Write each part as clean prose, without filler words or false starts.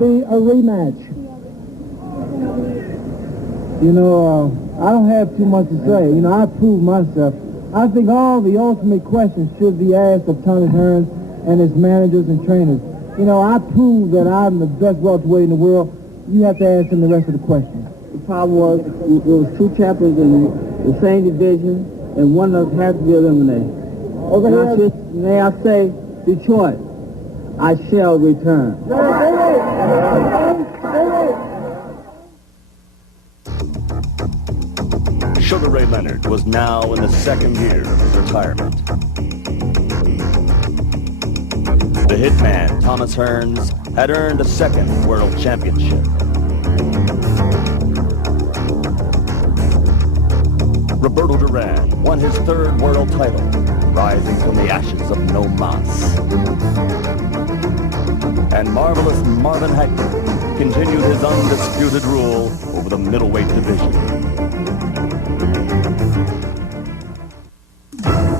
be a rematch. You know, I don't have too much to say. You know, I proved myself. I think all the ultimate questions should be asked of Tony Hearns and his managers and trainers. You know, I proved that I'm the best welterweight in the world. You have to ask him the rest of the questions. The problem was there was two champions in the same division, and one of them had to be eliminated. May I say, Detroit, I shall return. Sugar Ray Leonard was now in the second year of his retirement. The hitman, Thomas Hearns, had earned a second world championship. Roberto Duran won his third world title, rising from the ashes of No Mas. And marvelous Marvin Hagler continued his undisputed rule over the middle-weight division.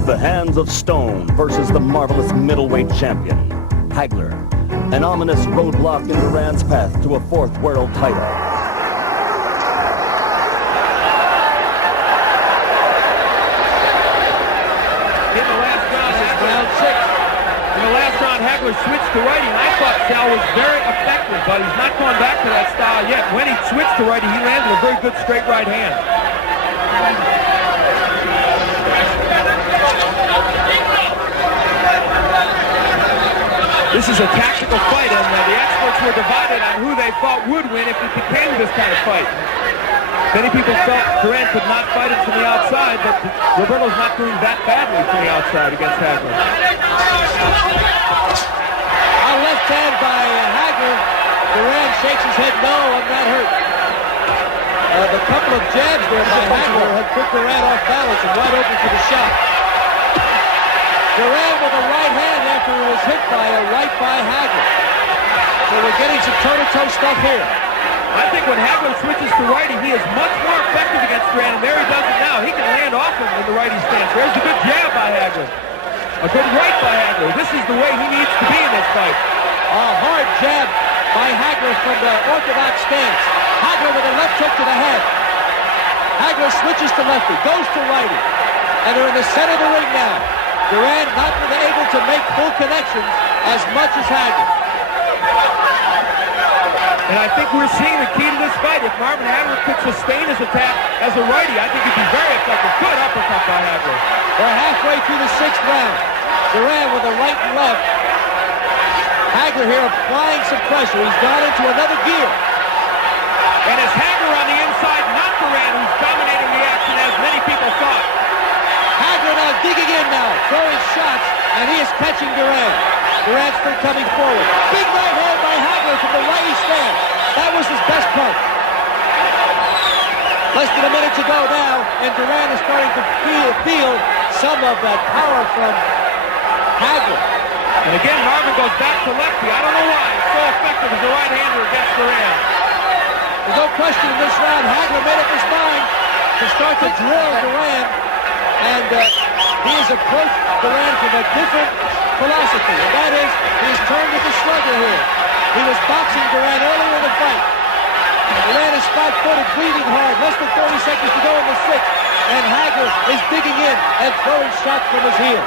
The Hands of Stone versus the marvelous middleweight champion, Hagler, an ominous roadblock in Duran's path to a fourth world title. In the last round, this is round 6. In the last round, Hagler switched to righty, and I thought Sal was very effective, but he's not gone back to that style yet. When he switched to righty, he landed a very good straight right hand. This is a tactical fight, and the experts were divided on who they thought would win if it became this kind of fight. Many people felt Duran could not fight him from the outside, but Roberto's not doing that badly from the outside against Hagler. A left hand by Hagler. Duran shakes his head, no, I'm not hurt. The couple of jabs there by Hagler had put Duran off balance and wide open for the shot. Duran with a right hand after he was hit by a right by Hagler. So we're getting some toe-to-toe stuff here. I think when Hagler switches to righty, he is much more effective against Duran, and there he does it now. He can land off him in the righty stance. There's a good jab by Hagler. A good right by Hagler. This is the way he needs to be in this fight. A hard jab by Hagler from the orthodox stance. Hagler with a left hook to the head. Hagler switches to lefty, goes to righty. And they're in the center of the ring now. Duran not able to make full connections as much as Hagler. And I think we're seeing the key to this fight. If Marvin Hagler could sustain his attack as a righty, I think he'd be very effective. Good uppercut by Hagler. We're halfway through the 6th round. Duran with a right and left. Hagler here applying some pressure. He's gone into another gear. And it's Hagler on the inside, not Duran, who's dominating the action as many people thought. Hagler now digging in now, throwing shots, and he is catching Duran. Duran still coming forward. Big right hand by Hagler from the righty stand. That was his best punch. Less than a minute to go now, and Duran is starting to feel some of that power from Hagler. And again, Marvin goes back to lefty. I don't know why. It's so effective as a right-hander against Duran. There's no question in this round. Hagler made up his mind to start to drill Duran. And he has approached Duran from a different philosophy, and that is he's turned with the slugger here. He was boxing Duran earlier in the fight. Duran is flat-footed, breathing hard, less than 30 seconds to go in the 6th, and Hagler is digging in and throwing shots from his heel.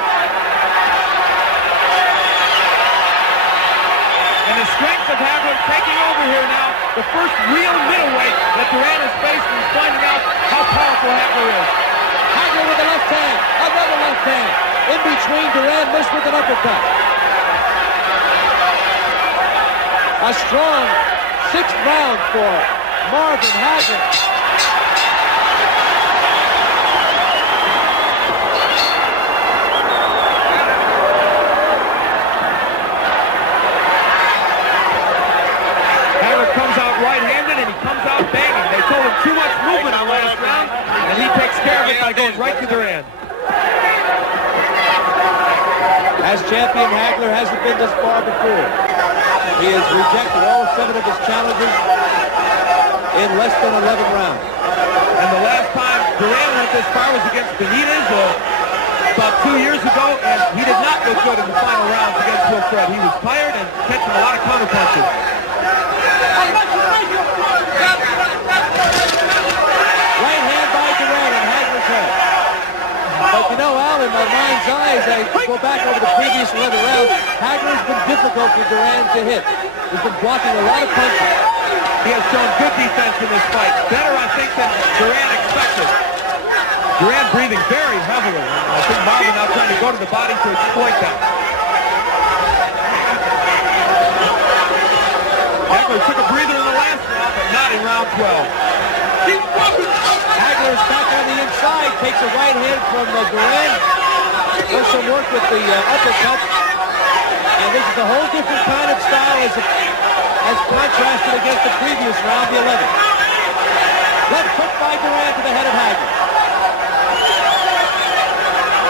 And the strength of Hagler taking over here now, the first real middleweight that Duran has faced, and he's finding out how powerful Hagler is. Hagler with a left hand, another left hand. In between, Duran missed with an uppercut. A strong 6th round for Marvin Hagler. Hagler comes out right-handed and he comes out banging. They told him too much movement in the last round, and he takes care of it by going right to Duran. As champion, Hagler hasn't been this far before. He has rejected all 7 of his challenges in less than 11 rounds. And the last time Duran went this far was against Benitez about 2 years ago, and he did not look good in the final rounds against Wilfred. He was tired and catching a lot of counterpunches. go back over the previous 11 rounds, Hagler's been difficult for Duran to hit. He's been blocking a lot of punches. He has shown good defense in this fight. Better, I think, than Duran expected. Duran breathing very heavily. I think Marvin now trying to go to the body to exploit that. Hagler took a breather in the last round, but not in round 12. Hagler is back on the inside, takes a right hand from Duran, does some work with the uppercut, and this is a whole different kind of style as contrasted against the previous round, the 11th. Left hook by Duran to the head of Hagler.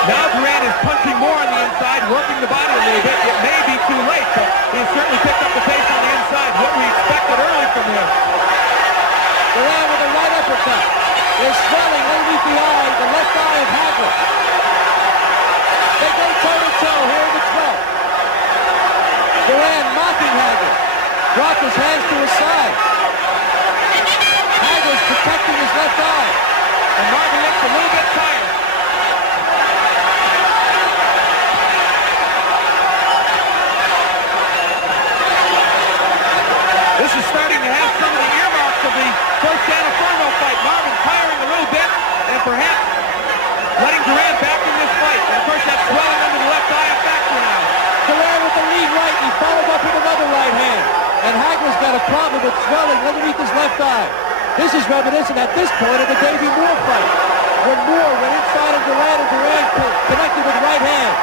Now Duran is punching more on the inside, working the body a little bit. It may be too late, but he has certainly picked up the pace on the inside, what we expected early from him. Duran with a right uppercut. There's swelling underneath the eye, the left eye of Hagler. They go toe-to-toe here in the 12th. Duran mocking Hagler. Dropped his hands to his side. Hagler's protecting his left eye. And Marvin looks a little bit tired. This is starting to have some of the earmarks of the first San Inferno fight. Marvin tiring a little bit and perhaps letting Duran back in this fight. And of course that swelling under the left eye a factor now. Duran with the lead right. He followed up with another right hand. And Hagler's got a problem with swelling underneath his left eye. This is reminiscent at this point of the Davey Moore fight, when Moore went inside of Duran and Duran connected with right hand.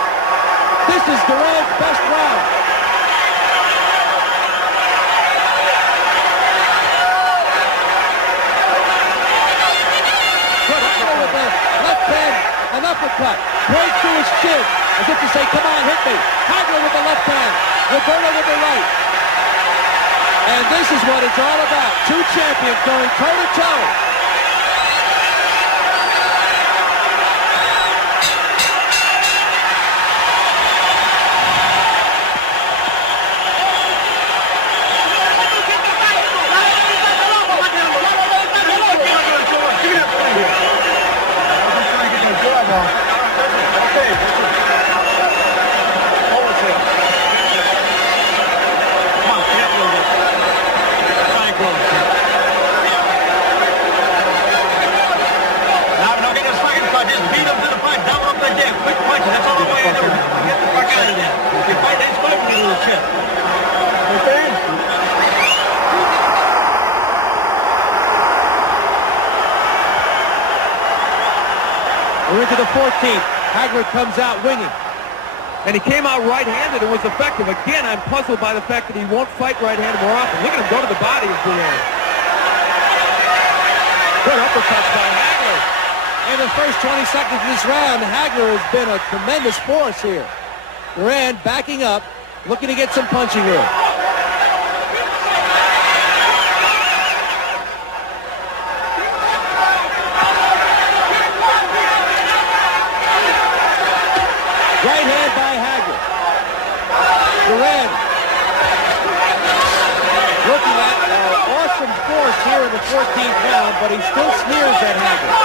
This is Duran's best round. With the left hand, an uppercut, right through his chin, as if to say, come on, hit me. Hagler with the left hand, Roberto with the right. And this is what it's all about. Two champions going toe-to-toe. We're into the 14th. Hagler comes out winging. And he came out right-handed and was effective. Again, I'm puzzled by the fact that he won't fight right-handed more often. Look at him go to the body of Duran. Good uppercuts by Hagler. In the first 20 seconds of this round, Hagler has been a tremendous force here. Duran backing up, looking to get some punching in. Right hand by Hagler. Duran looking at awesome force here in the 14th round, but he still sneers at Hagler.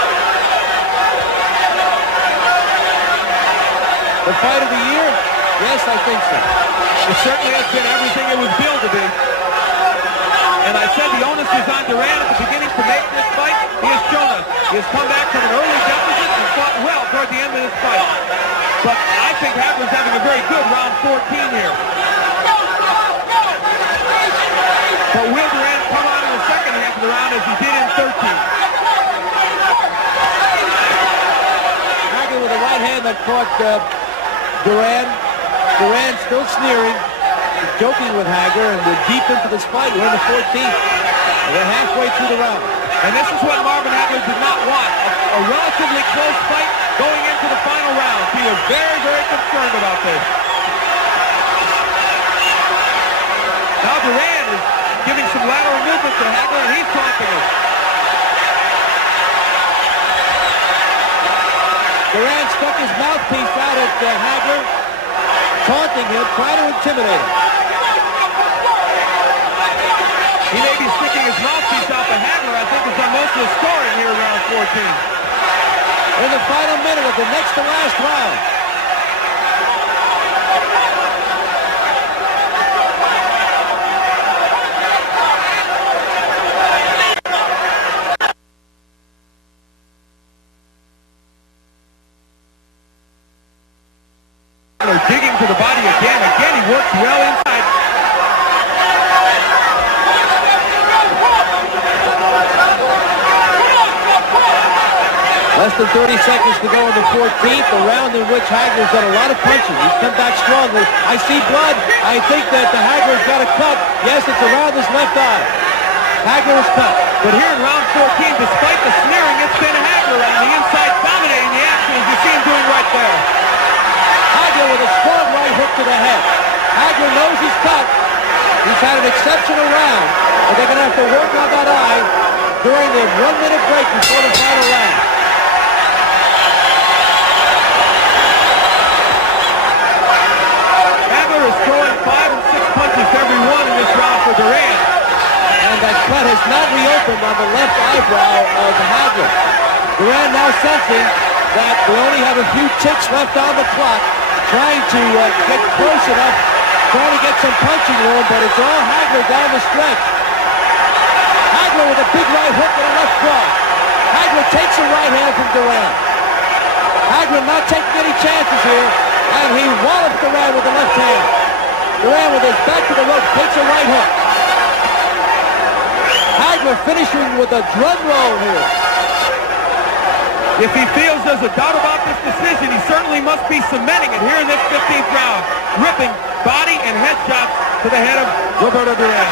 The fight of the year? Yes, I think so. It certainly has been everything it was billed to be. And I said the onus was on Duran at the beginning to make this fight. He has shown us. He has come back from an early deficit and fought well toward the end of this fight. But I think Hagler's having a very good round 14 here. But will Duran come on in the second half of the round as he did in 13? Hagler with a right hand that caught Duran. Duran still sneering, joking with Hagler, and we're deep into this fight. We're in the 14th. We're halfway through the round. And this is what Marvin Hagler did not want. A relatively close fight going into the final round. He was very, very concerned about this. Now Duran is giving some lateral movement to Hagler, and he's taunting him. Duran stuck his mouthpiece out at Hagler, taunting him, trying to intimidate him. He may be sticking his mouthpiece out to Hagler. I think has done most of the scoring here in round 14. In the final minute of the next to last round. Less than 30 seconds to go in the 14th, a round in which Hagler's done a lot of punching. He's come back strongly. I see blood. I think that the Hagler's got a cut. Yes, it's around his left eye. Hagler is cut. But here in round 14, despite the sneering, it's been Hagler on the inside dominating the action, as you see him doing right there. Hagler with a strong right hook to the head. Hagler knows he's cut. He's had an exceptional round, but they're going to have to work on that eye during the 1-minute break before the final round. Hagler is throwing 5 and 6 punches to every one in this round for Duran. And that cut has not reopened on the left eyebrow of Hagler. Duran now sensing that we only have a few ticks left on the clock, trying to get close enough, trying to get some punching room, but it's all Hagler down the stretch. Hagler with a big right hook and a left cross. Hagler takes a right hand from Duran. Hagler not taking any chances here, and he wallops Duran with the left hand. Duran with his back to the rope takes a right hook. Hagler finishing with a drum roll here. If he feels there's a doubt about this decision, he certainly must be cementing it here in this 15th round. Ripping body and head shots to the head of Roberto Duran.